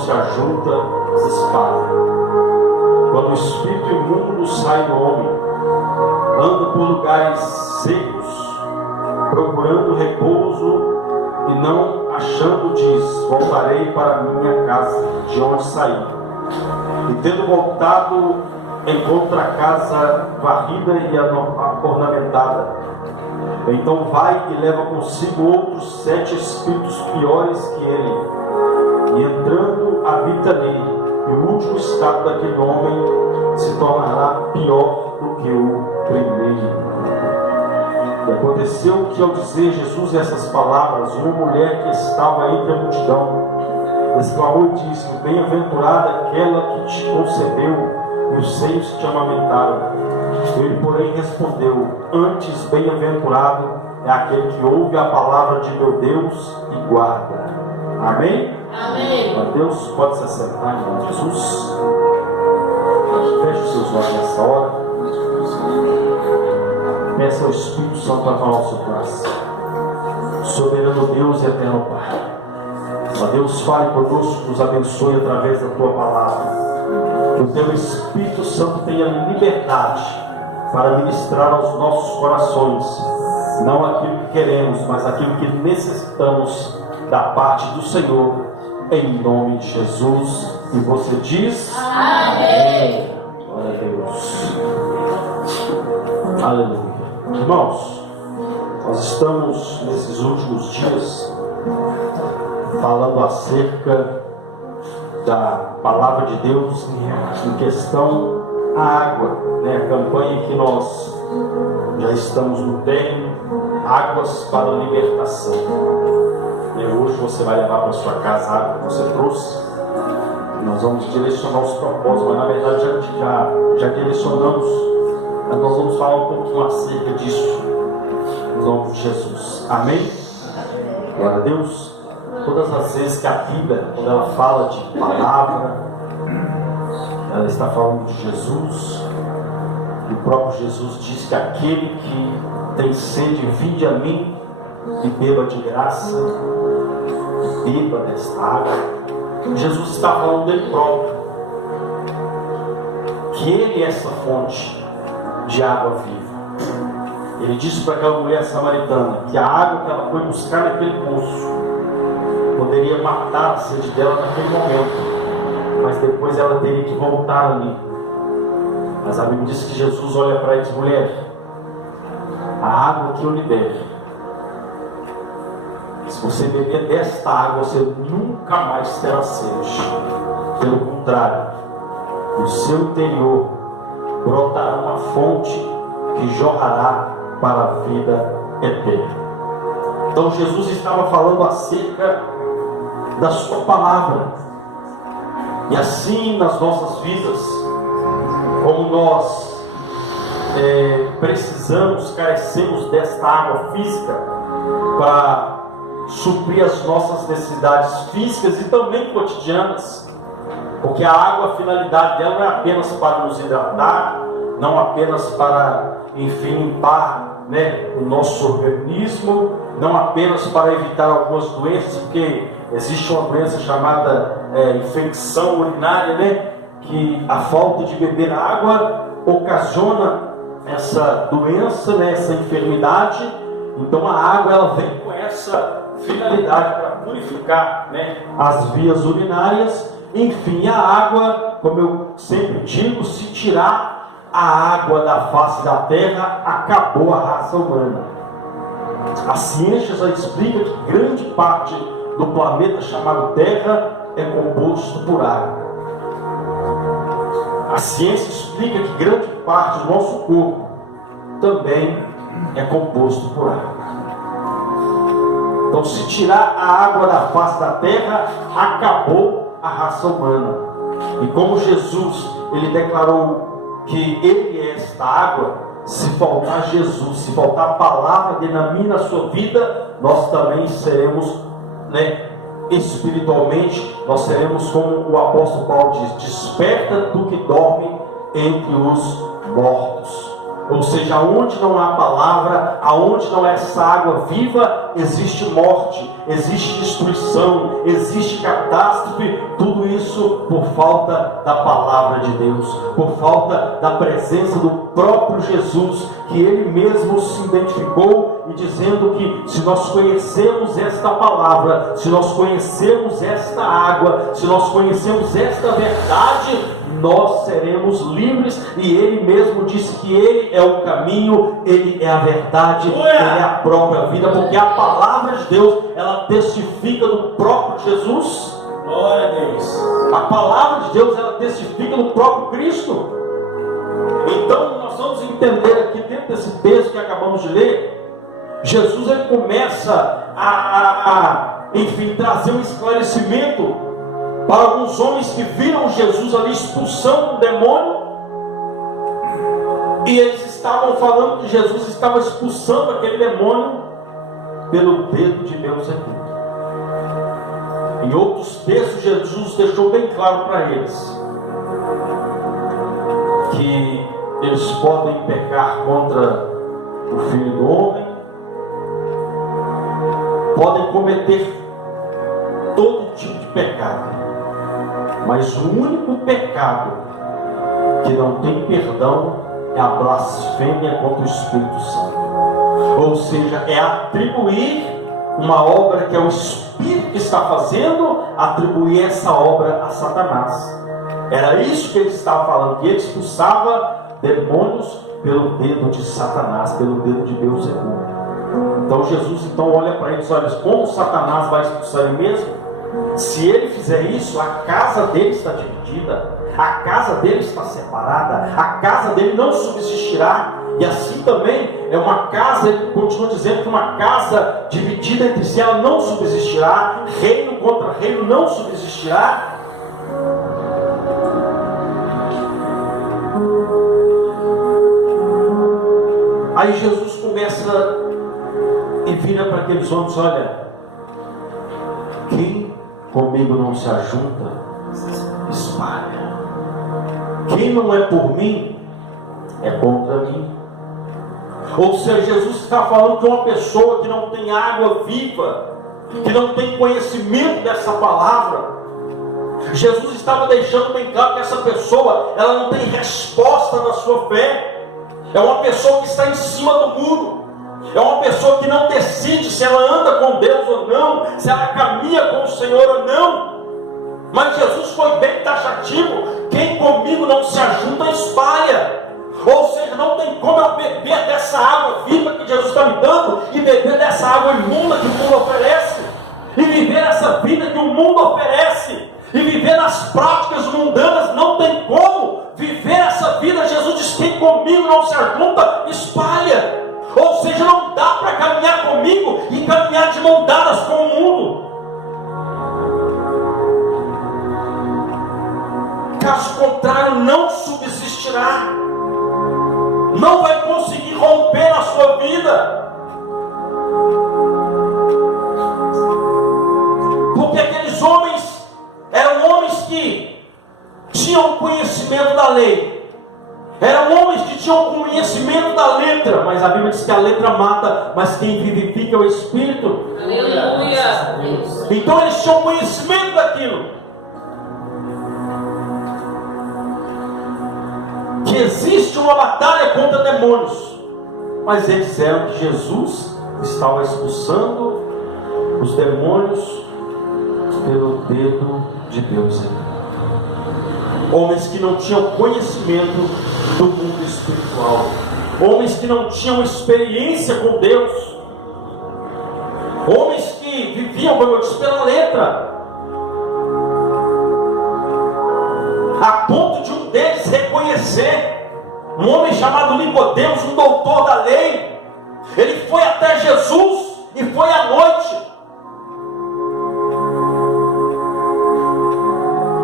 se ajunta, se espalha. Quando o espírito imundo sai do homem, anda por lugares secos, procurando repouso e não achando, diz: voltarei para minha casa, de onde saí. E tendo voltado, encontra a casa varrida e ornamentada. Então vai e leva consigo outros 7 espíritos piores que ele, e entrando habita nele. E o último estado daquele homem se tornará pior do que o primeiro. E aconteceu que, ao dizer Jesus essas palavras, uma mulher que estava entre a multidão exclamou e disse: bem-aventurada aquela que te concebeu e os seios que te amamentaram. Ele, porém, respondeu: antes bem-aventurado é aquele que ouve a palavra de meu Deus e guarda. Amém? Amém. Deus pode se assentar em nome de Jesus. Feche os seus olhos nessa hora. Peça ao Espírito Santo para falar o seu coração. Soberano Deus e eterno Pai, ó Deus, fale conosco, nos abençoe através da tua palavra. Que o teu Espírito Santo tenha liberdade para ministrar aos nossos corações, não aquilo que queremos, mas aquilo que necessitamos da parte do Senhor, em nome de Jesus. E você diz: amém. Glória a Deus. Aleluia. Irmãos, nós estamos nesses últimos dias falando acerca da palavra de Deus em questão à água, né? A campanha que nós já estamos no término, Águas para a Libertação. Hoje você vai levar para sua casa a água que você trouxe. Nós vamos direcionar os propósitos, mas na verdade já direcionamos. Mas nós vamos falar um pouquinho acerca disso, em nome de Jesus. Amém? Glória a Deus. Todas as vezes que a Bíblia, quando ela fala de palavra, ela está falando de Jesus. E o próprio Jesus diz que aquele que tem sede, vinde a mim e beba de graça, beba desta água. Jesus está falando dele próprio, que ele é essa fonte de água viva. Ele disse para aquela mulher samaritana que a água que ela foi buscar naquele poço poderia matar a sede dela naquele momento, mas depois ela teria que voltar ali. Mas a Bíblia diz que Jesus olha para ela e diz: mulher, a água que eu lhe der, se você beber desta água, você nunca mais terá sede. Pelo contrário, do seu interior brotará uma fonte que jorrará para a vida eterna. Então Jesus estava falando acerca da sua palavra. E assim nas nossas vidas, como nós precisamos, carecemos desta água física para suprir as nossas necessidades físicas e também cotidianas, porque a água, a finalidade dela não é apenas para nos hidratar, não apenas para, enfim, limpar, né, o nosso organismo, não apenas para evitar algumas doenças, porque existe uma doença chamada infecção urinária, né, que a falta de beber água ocasiona essa doença, né, essa enfermidade. Então a água, ela vem com essa finalidade para purificar, né, as vias urinárias. Enfim, a água, como eu sempre digo, se tirar a água da face da terra, acabou a raça humana. A ciência já explica que grande parte do planeta chamado Terra é composto por água. A ciência explica que grande parte do nosso corpo também é composto por água. Então, se tirar a água da face da terra, acabou a raça humana. E como Jesus, ele declarou que ele é esta água, se faltar Jesus, se faltar a palavra dele na minha, na sua vida, nós também seremos, né, espiritualmente, nós seremos como o apóstolo Paulo diz: desperta tu que dorme entre os mortos. Ou seja, aonde não há palavra, aonde não há essa água viva, existe morte, existe destruição, existe catástrofe. Tudo isso por falta da palavra de Deus, por falta da presença do próprio Jesus, que Ele mesmo se identificou e dizendo que se nós conhecemos esta palavra, se nós conhecemos esta água, se nós conhecemos esta verdade, nós seremos livres. E Ele mesmo disse que Ele é o caminho, Ele é a verdade, Ele é a própria vida, porque a palavra de Deus, ela testifica do próprio Jesus. Glória a Deus. A palavra de Deus, ela testifica do próprio Cristo. Então nós vamos entender aqui dentro desse texto que acabamos de ler, Jesus ele começa enfim, trazer um esclarecimento para alguns homens que viram Jesus ali expulsando o demônio, e eles estavam falando que Jesus estava expulsando aquele demônio pelo dedo de Beuzebu. Em outros textos, Jesus deixou bem claro para eles que eles podem pecar contra o Filho do Homem, podem cometer todo tipo de pecado, mas o único pecado que não tem perdão é a blasfêmia contra o Espírito Santo. Ou seja, é atribuir uma obra que é o Espírito que está fazendo, atribuir essa obra a Satanás. Era isso que ele estava falando, que ele expulsava demônios pelo dedo de Satanás, pelo dedo de Beuzebu. Então Jesus olha para eles, olha, como Satanás vai expulsar ele mesmo? Se ele fizer isso, a casa dele está dividida, a casa dele está separada, a casa dele não subsistirá. E assim também é uma casa, ele continua dizendo que uma casa dividida entre si, ela não subsistirá, reino contra reino não subsistirá. Aí Jesus começa e vira para aqueles homens, olha, quem comigo não se ajunta, espalha. Quem não é por mim, é contra mim. Ou seja, Jesus está falando de uma pessoa que não tem água viva, que não tem conhecimento dessa palavra. Jesus estava deixando bem claro que essa pessoa, ela não tem resposta na sua fé. É uma pessoa que está em cima do muro. É uma pessoa que não decide se ela anda com Deus ou não, se ela caminha com o Senhor ou não. Mas Jesus foi bem taxativo: quem comigo não se ajunta, espalha. Ou seja, não tem como eu beber dessa água viva que Jesus está me dando e beber dessa água imunda que o mundo oferece, e viver essa vida que o mundo oferece, e viver nas práticas mundanas. Não tem como viver essa vida. Jesus diz: quem comigo não se ajunta, espalha. Ou seja, não dá para caminhar comigo e caminhar de mão dadas com o mundo. Caso contrário, não subsistirá, não vai conseguir romper a sua vida. Porque aqueles homens eram homens que tinham conhecimento da lei, eram homens que tinham conhecimento da letra, mas a Bíblia diz que a letra mata, mas quem vivifica é o Espírito. Aleluia. Então eles tinham conhecimento daquilo, que existe uma batalha contra demônios, mas eles disseram que Jesus estava expulsando os demônios pelo dedo de Deus. Homens que não tinham conhecimento do mundo espiritual, homens que não tinham experiência com Deus, homens que viviam, como eu disse, pela letra, a ponto de um deles reconhecer, um homem chamado Nicodemos, um doutor da lei. Ele foi até Jesus e foi à noite,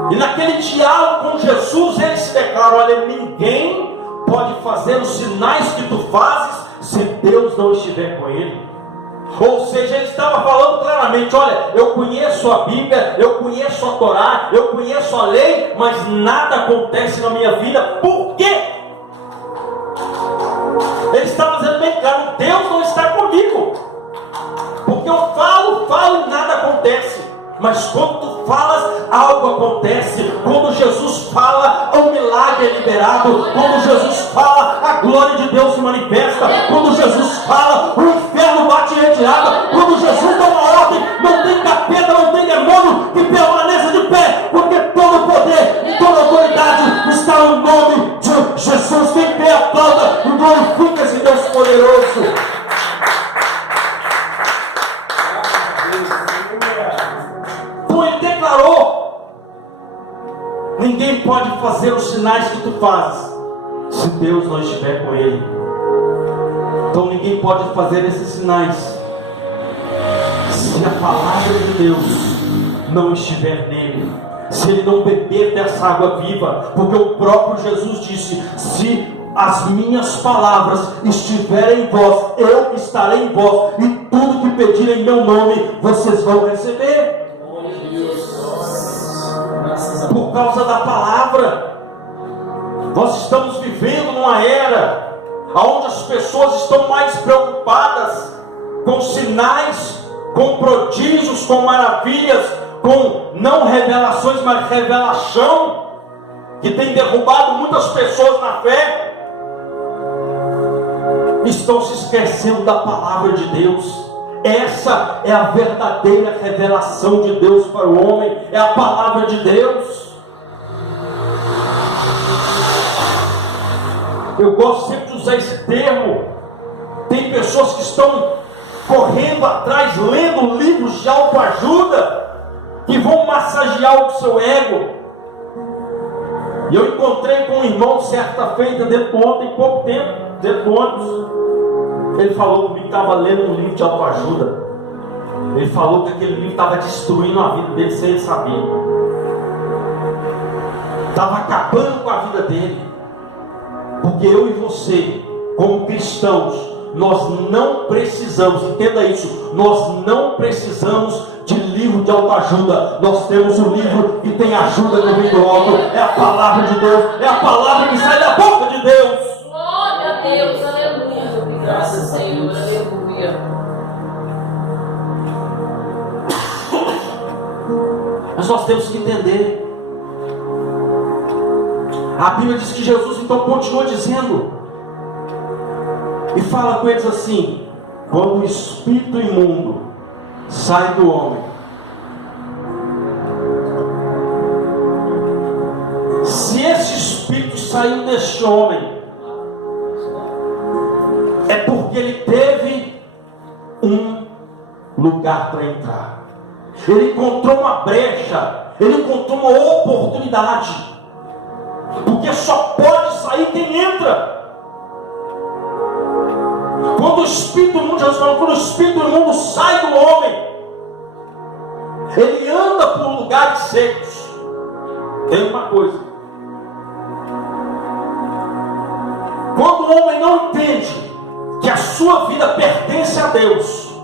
e naquele diálogo com Jesus ele se declara: olha, ninguém pode fazer os sinais que tu fazes se Deus não estiver com ele. Ou seja, ele estava falando claramente: olha, eu conheço a Bíblia, eu conheço a Torá, eu conheço a lei, mas nada acontece na minha vida. Por quê? engano, Deus não está comigo. Porque eu falo e nada acontece. Mas quando tu falas, algo acontece. Quando Jesus fala, um milagre é liberado. Quando Jesus fala, a glória de Deus se manifesta. Quando Jesus fala, o inferno bate em retirada. Quando Jesus dá uma ordem, não tem capeta, não tem demônio que permaneça de pé. Porque todo o poder e toda a autoridade está no nome de Jesus. Quem tem a aplauda e glorifica esse Deus poderoso. Ele declarou: ninguém pode fazer os sinais que tu fazes se Deus não estiver com ele. Então ninguém pode fazer esses sinais se a palavra de Deus não estiver nele, se ele não beber dessa água viva. Porque o próprio Jesus disse: se as minhas palavras estiverem em vós, eu estarei em vós, e tudo que pedirem em meu nome vocês vão receber. Por causa da palavra. Nós estamos vivendo numa era onde as pessoas estão mais preocupadas com sinais, com prodígios, com maravilhas, com não revelações, mas revelação, que tem derrubado muitas pessoas na fé. Estão se esquecendo da palavra de Deus. Essa é a verdadeira revelação de Deus para o homem, é a palavra de Deus. Eu gosto sempre de usar esse termo. Tem pessoas que estão correndo atrás, lendo livros de autoajuda, que vão massagear o seu ego. E eu encontrei com um irmão certa feita, dentro do ontem, pouco tempo, dentro do ônibus. Ele falou comigo que estava lendo um livro de autoajuda. Ele falou que aquele livro estava destruindo a vida dele sem ele saber. Estava acabando com a vida dele. Porque eu e você, como cristãos, nós não precisamos, entenda isso, nós não precisamos de livro de autoajuda. Nós temos um livro que tem ajuda que vem do alto. É a palavra de Deus, é a palavra que sai da boca de Deus. Glória a Deus, aleluia. Graças a Deus, aleluia. Mas nós temos que entender. A Bíblia diz que Jesus então continua dizendo, e fala com eles assim: quando o espírito imundo sai do homem, se esse espírito saiu deste homem, é porque ele teve um lugar para entrar. Ele encontrou uma brecha, ele encontrou uma oportunidade. Porque só pode sair quem entra. Quando o espírito imundo, Jesus falou, quando o espírito imundo sai do homem, ele anda por lugares secos. Tem uma coisa: quando o homem não entende que a sua vida pertence a Deus,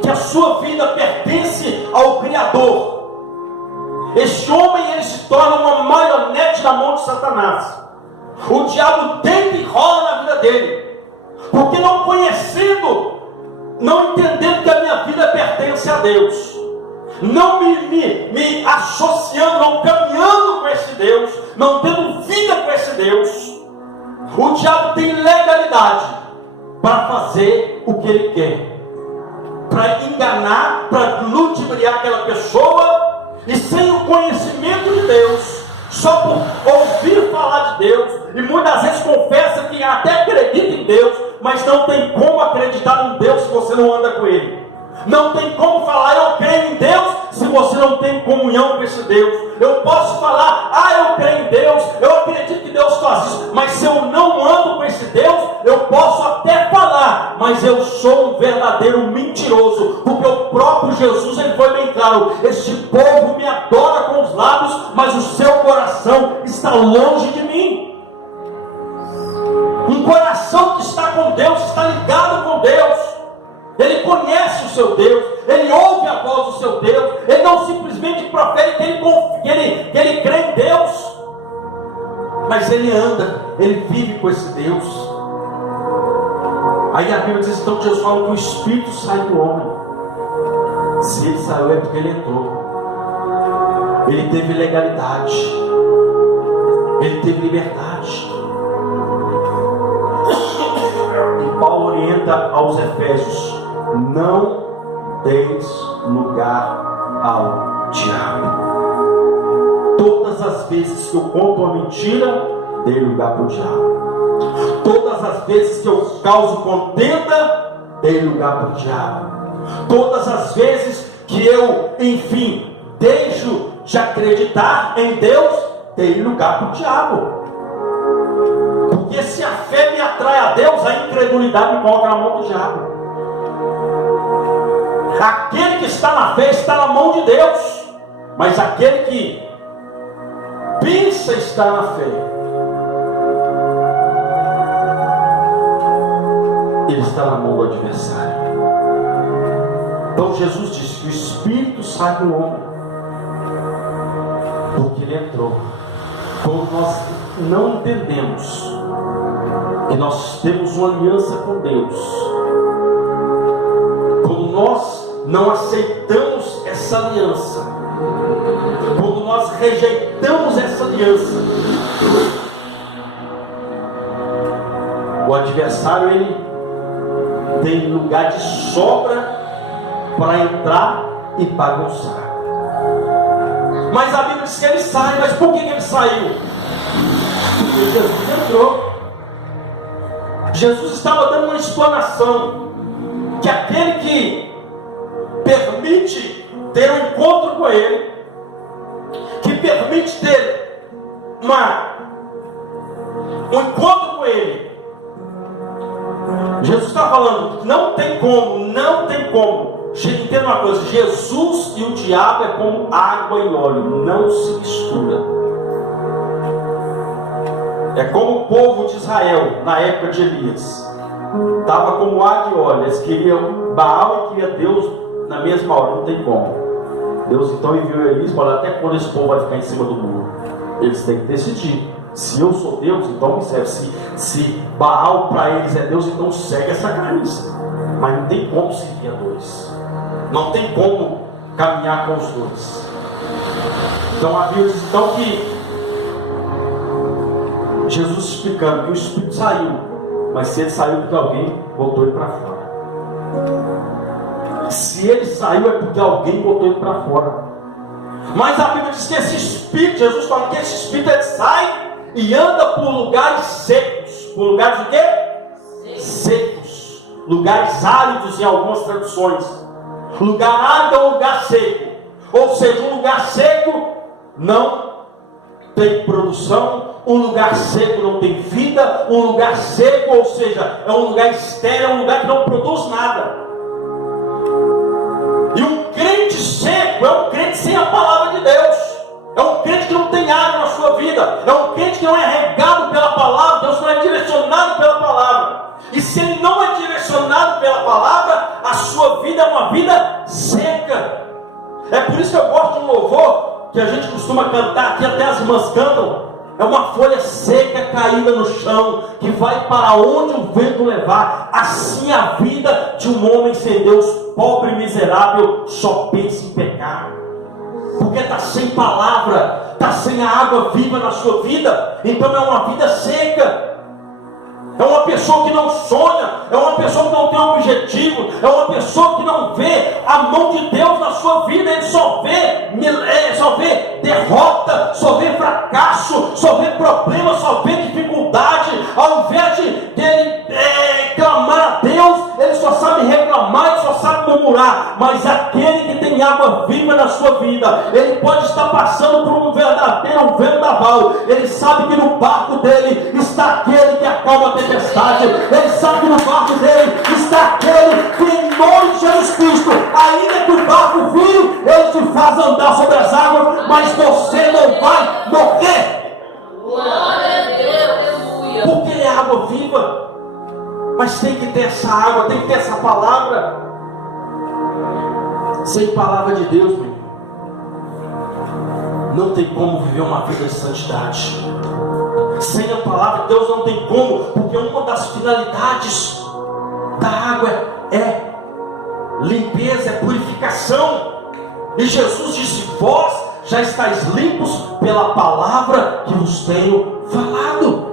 que a sua vida pertence ao Criador, este homem ele se torna uma marionete na mão de Satanás. O diabo deita e rola na vida dele, porque não conhecendo, não entendendo que a minha vida pertence a Deus, não me associando, não caminhando com esse Deus, não tendo vida com esse Deus, o diabo tem legalidade para fazer o que ele quer, para enganar, para ludibriar aquela pessoa. E sem o conhecimento de Deus, só por ouvir falar de Deus, e muitas vezes confessa que até acredita em Deus, mas não tem como acreditar num Deus se você não anda com Ele. Não tem como falar eu creio em Deus se você não tem comunhão com esse Deus. Eu posso falar, eu creio em Deus, eu acredito que Deus faz isso, mas se eu não ando com esse Deus, eu posso até falar, mas eu sou um verdadeiro mentiroso. Porque o próprio Jesus, ele foi bem claro: este povo me adora com os lábios, mas o seu coração está longe de mim. Um coração que está com Deus, está ligado com Deus, ele conhece o seu Deus, ele ouve a voz do seu Deus, ele não simplesmente profere que ele crê em Deus, mas ele anda, ele vive com esse Deus. Aí a Bíblia diz então que Jesus fala que o Espírito sai do homem. Se ele saiu é porque ele entrou. Ele teve legalidade. Ele teve liberdade. E Paulo orienta aos Efésios: não deis lugar ao diabo. Todas as vezes que eu conto uma mentira, dei lugar para o diabo. Todas as vezes que eu causo contenda, dei lugar para o diabo. Todas as vezes que eu, enfim, deixo de acreditar em Deus, dei lugar para o diabo. Porque se a fé me atrai a Deus, a incredulidade me coloca na mão do diabo. Aquele que está na fé está na mão de Deus, mas aquele que pensa estar na fé, ele está na mão do adversário. Então Jesus disse que o Espírito sai do homem, porque ele entrou. Quando nós não entendemos que nós temos uma aliança com Deus, quando nós não aceitamos essa aliança, quando nós rejeitamos essa aliança, o adversário ele tem lugar de sobra para entrar e bagunçar. Mas a Bíblia diz que ele sai. Mas por que ele saiu? Porque Jesus entrou. Jesus estava dando uma explanação que aquele que permite ter um encontro com ele, que permite ter um encontro com ele, Jesus está falando, não tem como. Entenda uma coisa: Jesus e o diabo é como água e óleo, não se mistura. É como o povo de Israel na época de Elias, estava como água e óleo. Eles queriam Baal e queriam Deus na mesma hora, não tem como. Deus então enviou Elias e falou: até quando esse povo vai ficar em cima do muro? Eles têm que decidir. Se eu sou Deus, então me serve. Se Baal para eles é Deus, então segue essa camisa. Mas não tem como seguir a dois. Não tem como caminhar com os dois. Então a Bíblia diz então que Jesus explicando que o Espírito saiu, mas se ele saiu porque alguém botou ele para fora. Se ele saiu é porque alguém botou ele para fora. Mas a Bíblia diz que esse Espírito, Jesus fala que esse Espírito ele sai e anda por lugares secos. Por lugares o quê? Secos. Lugares áridos em algumas traduções. Lugar árido é um lugar seco. Ou seja, um lugar seco não tem produção. Um lugar seco não tem vida. Um lugar seco, ou seja, é um lugar estéril, é um lugar que não produz nada. E um crente seco é um crente sem a palavra de Deus. É um crente que não tem água na sua vida. É um crente que não é regado pela palavra. Deus não é direcionado pela palavra. E se ele não é direcionado pela palavra, a sua vida é uma vida seca. É por isso que eu gosto de um louvor que a gente costuma cantar, que até as irmãs cantam. É uma folha seca caída no chão, que vai para onde o vento levar. Assim é a vida de um homem sem Deus, pobre e miserável, só pensa em pecar. Porque está sem palavra, está sem a água viva na sua vida. Então é uma vida seca. É uma pessoa que não sonha, é uma pessoa que não tem um objetivo, é uma pessoa que não vê a mão de Deus na sua vida. Ele só vê derrota, só vê fracasso, só vê problema, só vê dificuldade. Ao invés de ele clamar a Deus, ele só sabe reclamar, ele só sabe murmurar. Mas aquele que tem água viva na sua vida, ele pode estar passando por um verdadeiro vendaval. Ele sabe que no barco dele está aquele que acalma a tempestade. Ele sabe que no barco dele está aquele que, em nome de Jesus Cristo, ainda que o barco vire, ele te faz andar sobre as águas, mas você não vai morrer. Glória a Deus, aleluia. Porque é água viva. Mas tem que ter essa água, tem que ter essa palavra. Sem palavra de Deus, meu, não tem como viver uma vida de santidade. Sem a palavra de Deus não tem como, porque uma das finalidades da água é limpeza, é purificação. E Jesus disse: vós já estáis limpos pela palavra que vos tenho falado.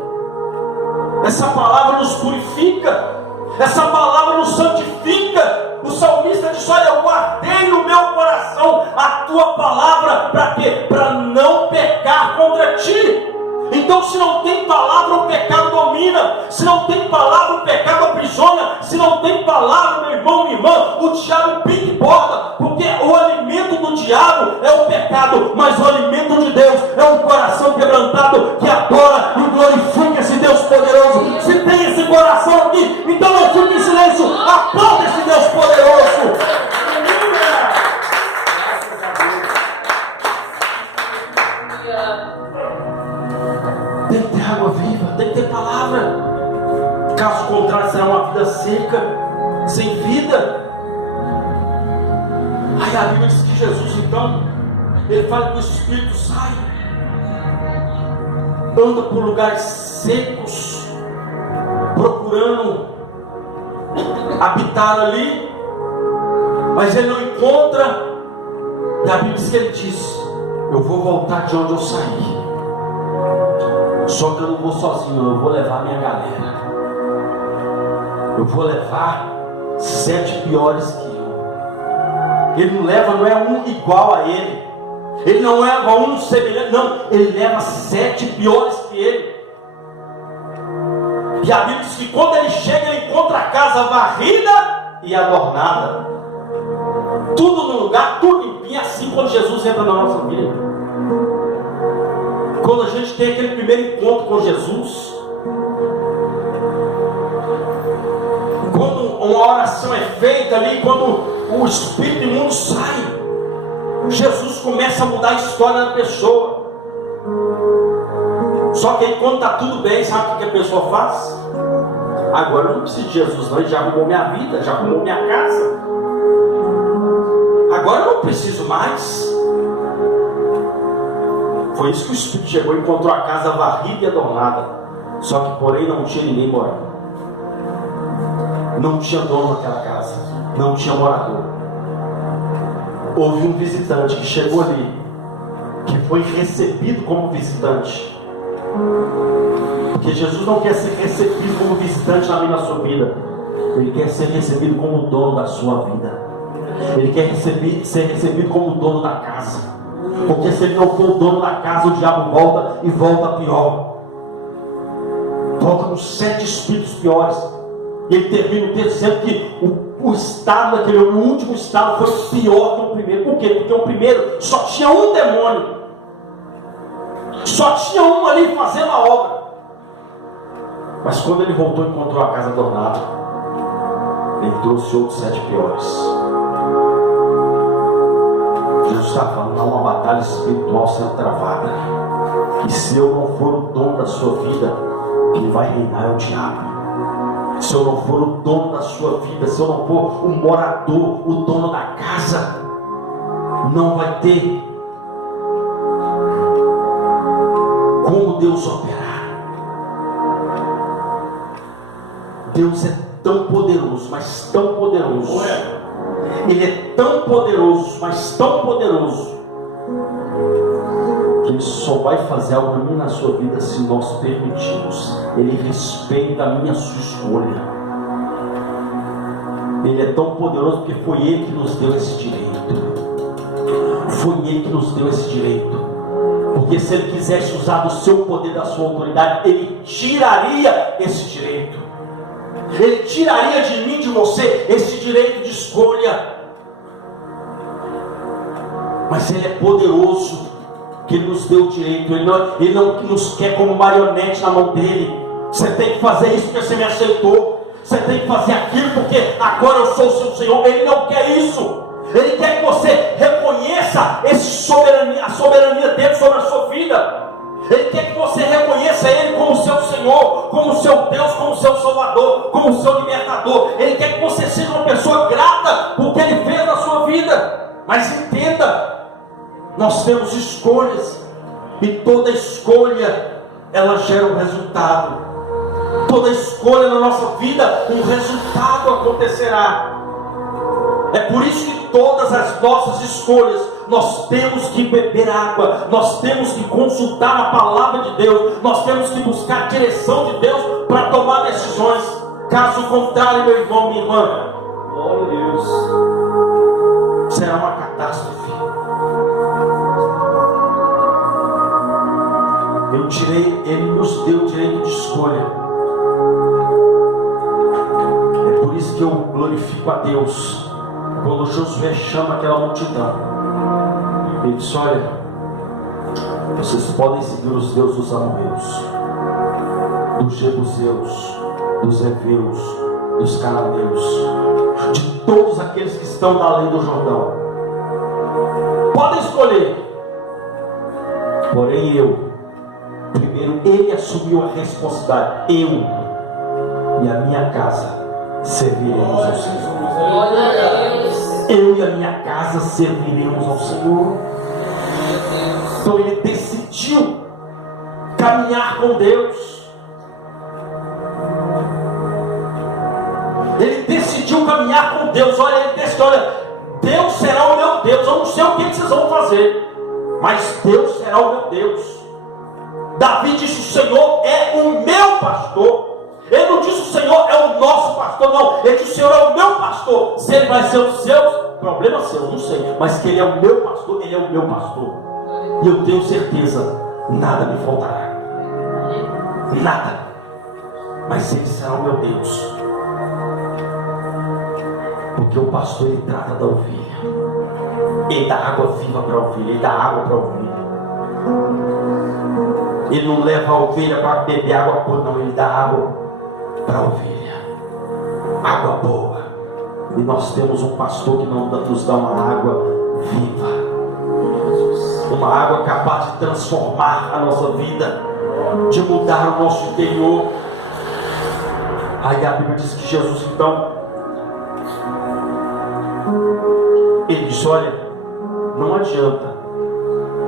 Essa palavra nos purifica, essa palavra nos santifica. O salmista diz: olha, eu guardei no meu coração a tua palavra. Para quê? Para não pecar contra ti. Então, se não tem palavra, o pecado domina. Se não tem palavra, o pecado aprisiona. Se não tem palavra, meu irmão, minha irmã, o diabo pica e borda. Porque o alimento do diabo é o pecado, mas o alimento de Deus é um coração quebrantado que adora e glorifica esse Deus poderoso. Se tem esse coração aqui, então não fique em silêncio. Aplauda esse Deus poderoso. Tem que ter água viva, tem que ter palavra. Caso contrário, será uma vida seca, sem vida. Aí a Bíblia diz que Jesus, então, ele fala que o Espírito sai, anda por lugares secos, procurando habitar ali, mas ele não encontra. E a Bíblia diz que ele diz: eu vou voltar de onde eu saí. Só que eu não vou sozinho, eu vou levar minha galera. Eu vou levar 7 piores que eu. Ele não leva, não é um igual a ele. Ele não leva um semelhante, não. Ele leva 7 piores que ele. E a Bíblia diz que quando ele chega, ele encontra a casa varrida e adornada. Tudo no lugar, tudo limpinho. Assim quando Jesus entra na nossa vida. Quando a gente tem aquele primeiro encontro com Jesus, quando uma oração é feita ali, quando o espírito imundo sai, Jesus começa a mudar a história da pessoa. Só que aí quando está tudo bem, sabe o que a pessoa faz? Agora eu não preciso de Jesus não, ele já arrumou minha vida, já arrumou minha casa. Agora eu não preciso mais. Foi isso que o Espírito chegou e encontrou a casa varrida e adornada. Só que porém não tinha ninguém morando. Não tinha dono naquela casa. Não tinha morador. Houve um visitante que chegou ali, que foi recebido como visitante. Porque Jesus não quer ser recebido como visitante na sua vida. Ele quer ser recebido como dono da sua vida. Ele quer ser recebido como dono da casa. Porque se ele não for o dono da casa, o diabo volta e volta pior. Volta com 7 espíritos piores. E ele termina o texto dizendo que o estado daquele homem, o último estado, foi pior que o primeiro. Por quê? Porque o primeiro só tinha um demônio. Só tinha um ali fazendo a obra. Mas quando ele voltou e encontrou a casa adornada, ele trouxe outros 7 piores. Jesus está falando, há uma batalha espiritual sendo travada. E se eu não for o dono da sua vida, quem vai reinar é o diabo. Se eu não for o dono da sua vida, se eu não for o morador, o dono da casa, não vai ter como Deus operar. Deus é tão poderoso, mas tão poderoso. Ele é tão poderoso, mas tão poderoso, que Ele só vai fazer algo na minha e na sua vida se nós permitirmos. Ele respeita a minha, a sua escolha. Ele é tão poderoso porque foi Ele que nos deu esse direito. Foi Ele que nos deu esse direito. Porque se Ele quisesse usar do seu poder, da sua autoridade, Ele tiraria esse direito. Ele tiraria de mim, de você, esse direito de escolha. Mas Ele é poderoso, que Ele nos deu o direito. Ele não nos quer como marionete na mão dEle. Você tem que fazer isso porque você me aceitou. Você tem que fazer aquilo porque agora eu sou o seu Senhor. Ele não quer isso. Ele quer que você reconheça a soberania dEle sobre a sua vida. Ele quer que você reconheça Ele como seu Senhor, como seu Deus, como seu Salvador, como seu libertador. Ele quer que você seja uma pessoa grata por que Ele fez na sua vida. Mas entenda, nós temos escolhas, e toda escolha ela gera um resultado. Toda escolha na nossa vida, um resultado acontecerá. É por isso que todas as nossas escolhas, nós temos que beber água, nós temos que consultar a palavra de Deus, nós temos que buscar a direção de Deus para tomar decisões. Caso contrário, meu irmão, minha irmã, glória a Deus, será uma catástrofe. Ele nos deu o direito de escolha. É por isso que eu glorifico a Deus. Quando Josué chama aquela multidão, ele diz: olha, vocês podem seguir os deuses dos amorreus, dos jebuseus, dos heveus, dos cananeus, de todos aqueles que estão na além do Jordão. Podem escolher. Porém primeiro ele assumiu a responsabilidade. Eu e a minha casa serviremos ao Senhor. Eu e a minha casa serviremos ao Senhor. Então ele decidiu caminhar com Deus. Ele decidiu caminhar com Deus. Olha, ele decidiu: olha, Deus será o meu Deus. Eu não sei o que vocês vão fazer, mas Deus será o meu Deus. Davi disse: o Senhor é o meu pastor. Ele não disse: o Senhor é o nosso pastor, não. Ele disse: o Senhor é o meu pastor. Se ele vai ser o seu, problema seu, não sei. Mas que ele é o meu pastor, ele é o meu pastor. E eu tenho certeza, nada me faltará. Nada. Mas ele será o meu Deus. Porque o pastor, ele trata da ovelha. Ele dá água viva para a ovelha. Ele dá água para a ovelha. Ele não leva a ovelha para beber água boa, não. Ele dá água para a ovelha, água boa. E nós temos um pastor que nos dá uma água viva, uma água capaz de transformar a nossa vida, de mudar o nosso interior. Aí a Bíblia diz que Jesus, então, ele diz: olha, não adianta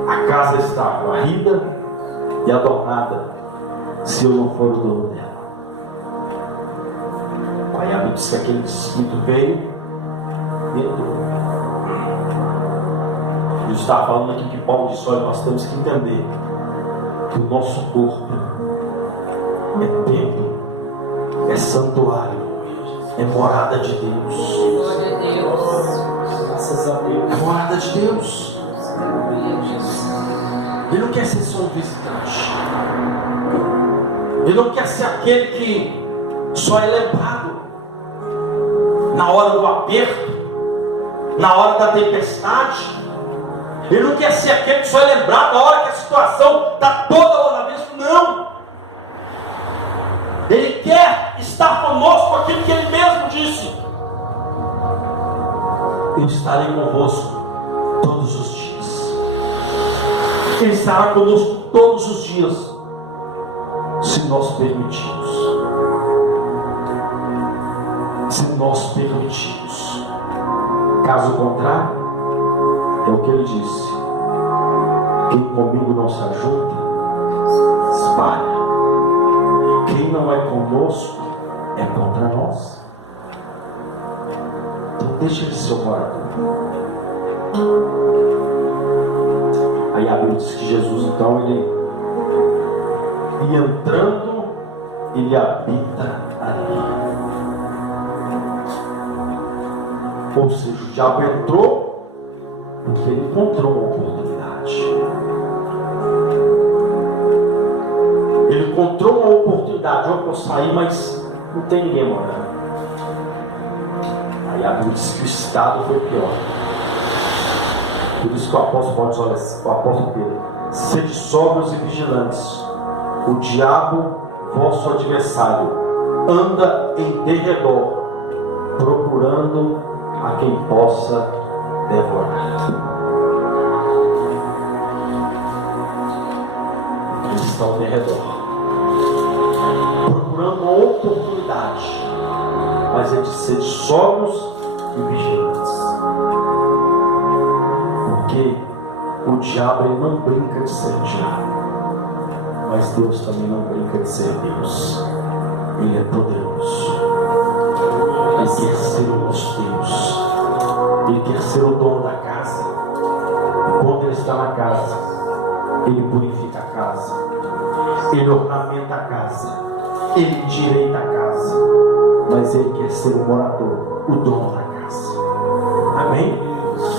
a casa estar varrida e adornada se eu não for o dono dela. Aí a Bíblia diz que aquele espírito veio e entrou. Jesus está falando aqui que Paulo disse: olha, nós temos que entender que o nosso corpo é templo, é santuário, é morada de Deus. Glória a Deus. Graças a Deus. É morada de Deus. Ele não quer ser só um visitante. Ele não quer ser aquele que só é lembrado na hora do aperto, na hora da tempestade. Ele não quer ser aquele que só é lembrado na hora que a situação está toda lá na vez. Não. Ele quer estar conosco, aquilo que ele mesmo disse: eu estarei convosco todos os dias. Ele estará conosco todos os dias, se nós permitirmos. Se nós permitirmos. Caso contrário, é o que ele disse: quem comigo não se ajunta, espalha. Quem não é conosco é contra nós. Então deixa ele ser o morador. Aí a Bíblia diz que Jesus, então, ele ia entrando, ele habita ali. Ou seja, o diabo entrou porque ele encontrou uma oportunidade. Ele encontrou uma oportunidade. Eu vou sair, mas não tem ninguém morando. Aí a Bíblia diz que o estado foi pior. Por isso que o apóstolo Paulo diz: olha, o apóstolo Pedro: sede sóbrios e vigilantes. O diabo, vosso adversário, anda em derredor, procurando a quem possa devorar. Eles estão ao derredor, procurando uma oportunidade, mas é de ser sóbrios e vigilantes. Porque o diabo, ele não brinca de ser diabo, mas Deus também não brinca de ser Deus. Ele é poderoso. Ele quer ser o nosso Deus. Ele quer ser o dono da casa. Quando Ele está na casa, Ele purifica a casa, Ele ornamenta a casa, Ele endireita a casa. Mas Ele quer ser o morador, o dono da casa. Amém?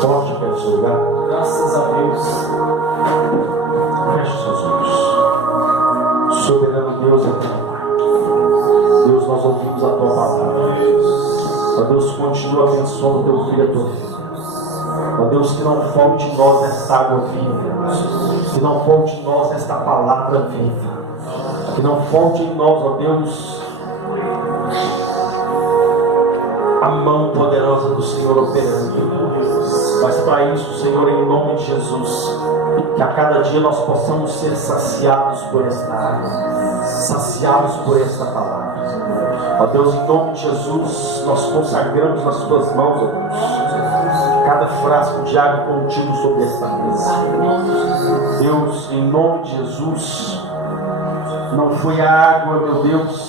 Coloque para o seu lugar. Graças a Deus. Feche seus olhos. Soberano Deus, eterno Pai. Deus, nós ouvimos a Tua palavra. Ó Deus, continua abençoando o Teu filho e a Tua filha. Ó Deus, que não falte em nós esta água viva. Que não falte em nós esta palavra viva. Que não falte em nós, ó Deus, a mão poderosa do Senhor operando. Mas para isso, Senhor, em nome de Jesus, que a cada dia nós possamos ser saciados por esta água, saciados por esta palavra. Ó Deus, em nome de Jesus, nós consagramos nas Tuas mãos, ó Deus, cada frasco de água contido sobre esta mesa. Deus, em nome de Jesus, não foi a água, meu Deus,